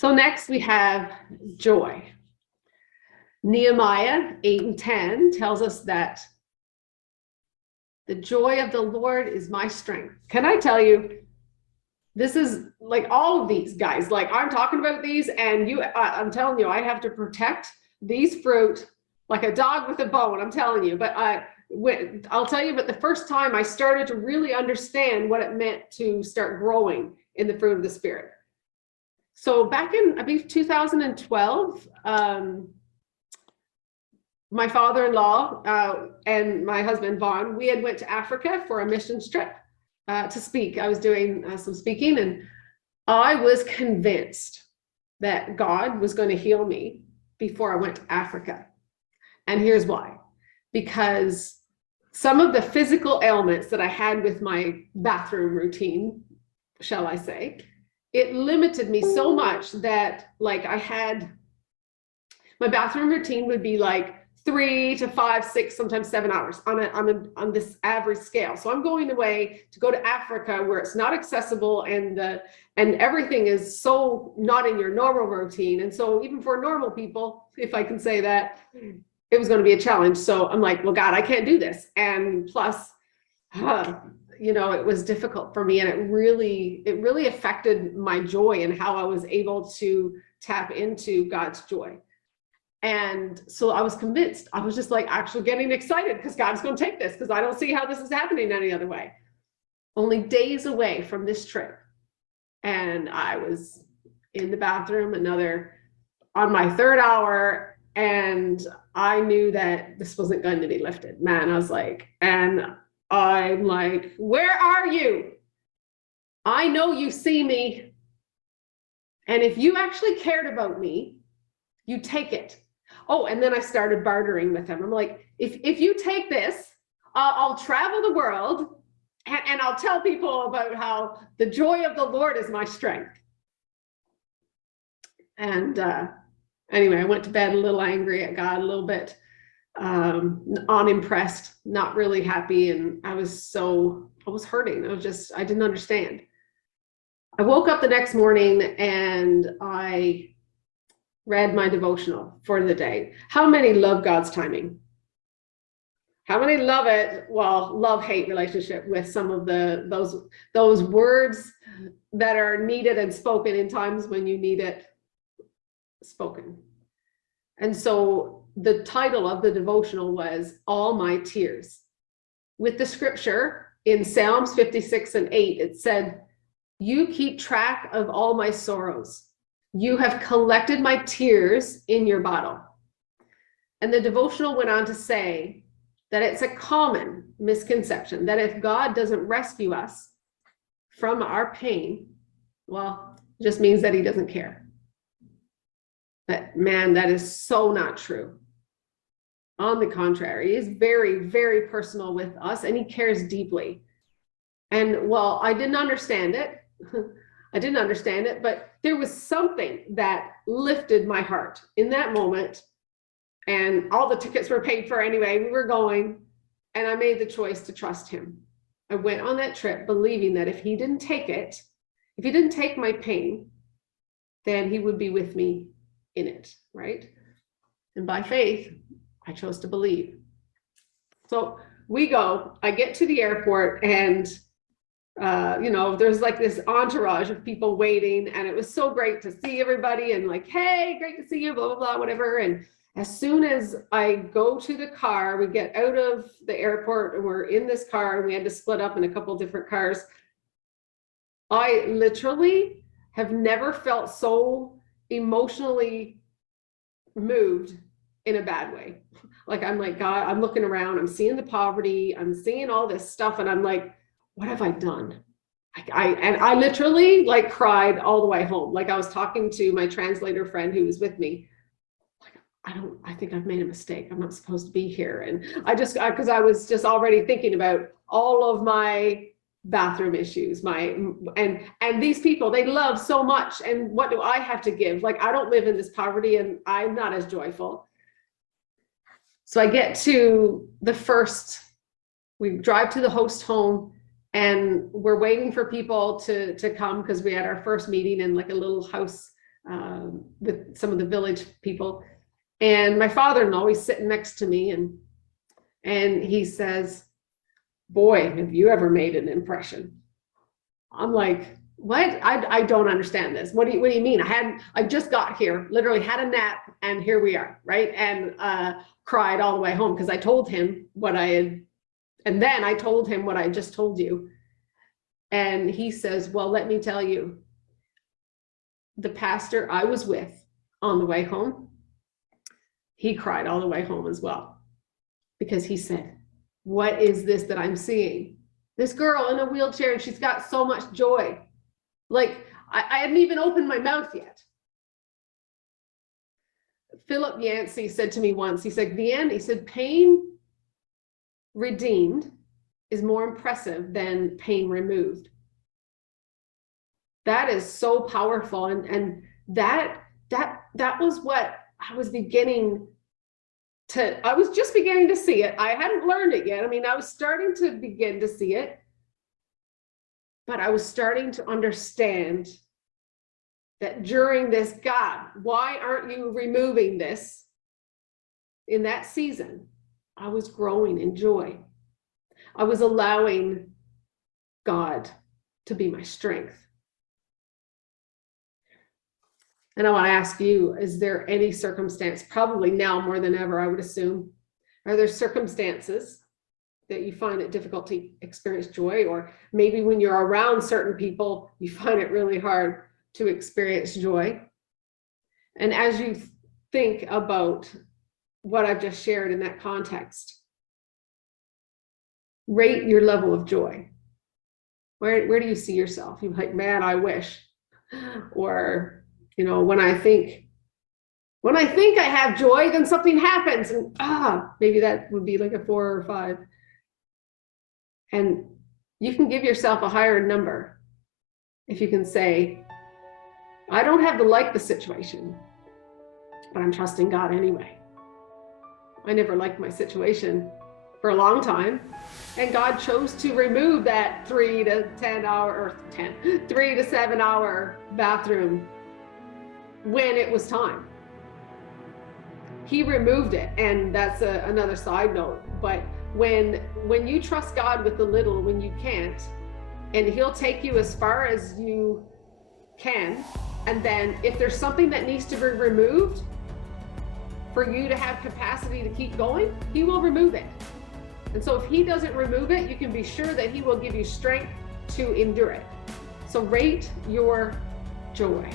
So next we have joy. Nehemiah 8:10 tells us that the joy of the Lord is my strength. Can I tell you, this is like all of these guys, like I'm talking about these, and I'm telling you, I have to protect these fruit like a dog with a bone, I'm telling you. But I'll tell you, but the first time I started to really understand what it meant to start growing in the fruit of the Spirit. So back in, I believe, 2012, my father-in-law and my husband, Vaughn, we had went to Africa for a missions trip to speak. I was doing some speaking, and I was convinced that God was going to heal me before I went to Africa. And here's why. Because some of the physical ailments that I had with my bathroom routine, shall I say, it limited me so much that like my bathroom routine would be like 3 to 5, 6, sometimes 7 hours on this average scale. So I'm going away to go to Africa where it's not accessible and everything is so not in your normal routine. And so even for normal people, if I can say that, it was going to be a challenge. So I'm like, well, God, I can't do this. And plus, it was difficult for me, and it really affected my joy and how I was able to tap into God's joy. And so I was convinced. I was just like actually getting excited because God's going to take this, because I don't see how this is happening any other way. Only days away from this trip, and I was in the bathroom on my 3rd hour, and I knew that this wasn't going to be lifted. Man, I was like, and I'm like, where are you? I know you see me. And if you actually cared about me, you take it. Oh, and then I started bartering with him. I'm like, if you take this, I'll travel the world and I'll tell people about how the joy of the Lord is my strength. And anyway, I went to bed a little angry at God, a little bit unimpressed, not really happy. And I was hurting. I didn't understand. I woke up the next morning and I read my devotional for the day. How many love God's timing? How many love it? Well, love-hate relationship with some of those words that are needed and spoken in times when you need it spoken. And so the title of the devotional was All My Tears. With the scripture in Psalms 56:8, it said, "You keep track of all my sorrows. You have collected my tears in your bottle." And the devotional went on to say that it's a common misconception that if God doesn't rescue us from our pain, well, it just means that he doesn't care. But man, that is so not true. On the contrary, he is very, very personal with us, and he cares deeply. And well, I didn't understand it. But there was something that lifted my heart in that moment. And all the tickets were paid for anyway. We were going, and I made the choice to trust him. I went on that trip believing that if he didn't take my pain, then he would be with me in it, right? And by faith, I chose to believe. So I get to the airport, and there's like this entourage of people waiting, and it was so great to see everybody and like, hey, great to see you, blah, blah, blah, whatever. And as soon as I go to the car, we get out of the airport and we're in this car, and we had to split up in a couple different cars. I literally have never felt so emotionally moved in a bad way. Like, I'm like, God, I'm looking around, I'm seeing the poverty, I'm seeing all this stuff, and I'm like, what have I done? I literally like cried all the way home. Like, I was talking to my translator friend who was with me. Like, I think I've made a mistake. I'm not supposed to be here. And because I was just already thinking about all of my bathroom issues, and these people, they love so much. And what do I have to give? Like, I don't live in this poverty, and I'm not as joyful. So I get to we drive to the host home, and we're waiting for people to come, because we had our first meeting in like a little house with some of the village people. And my father-in-law, he's sitting next to me, and he says, "Boy, have you ever made an impression?" I'm like, "What? I don't understand this. What do you mean? I just got here, literally had a nap, and here we are, right?" And cried all the way home because I told him what I had, and then I told him what I just told you. And he says, "Well, let me tell you, the pastor I was with on the way home, he cried all the way home as well, because he said, 'What is this that I'm seeing? This girl in a wheelchair, and she's got so much joy.' Like, I hadn't even opened my mouth yet." Philip Yancey said to me once, he said, "Deanne," he said, "pain redeemed is more impressive than pain removed." That is so powerful. And that was what I was I was just beginning to see it. I hadn't learned it yet. I mean, I was starting to begin to see it, but I was starting to understand that during this, "God, why aren't you removing this?" In that season, I was growing in joy. I was allowing God to be my strength. And I want to ask you, is there any circumstance, probably now more than ever, I would assume, are there circumstances that you find it difficult to experience joy? Or maybe when you're around certain people, you find it really hard to experience joy? And as you think about what I've just shared in that context, rate your level of joy. Where do you see yourself? You're like, "Man, I wish." Or, when I think I have joy, then something happens, and maybe that would be like a 4 or 5. And you can give yourself a higher number if you can say, "I don't have to like the situation, but I'm trusting God anyway." I never liked my situation for a long time, and God chose to remove that 3 to 7 hour bathroom when it was time. He removed it, and that's another side note. But when you trust God with the little, when you can't, and He'll take you as far as you can, and then if there's something that needs to be removed for you to have capacity to keep going, He will remove it. And so if He doesn't remove it, you can be sure that He will give you strength to endure it. So rate your joy.